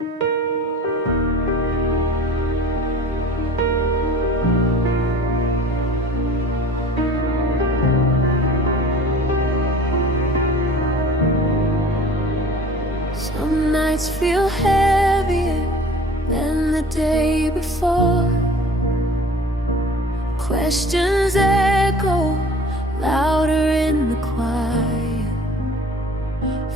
Some nights feel heavier than the day before. Questions echo louder in the quiet.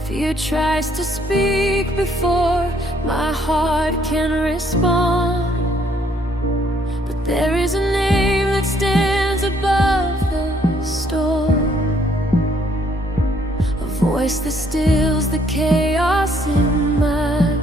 Fear tries to speak before my heart can respond. But there is a name that stands above the storm, a voice that stills the chaos in my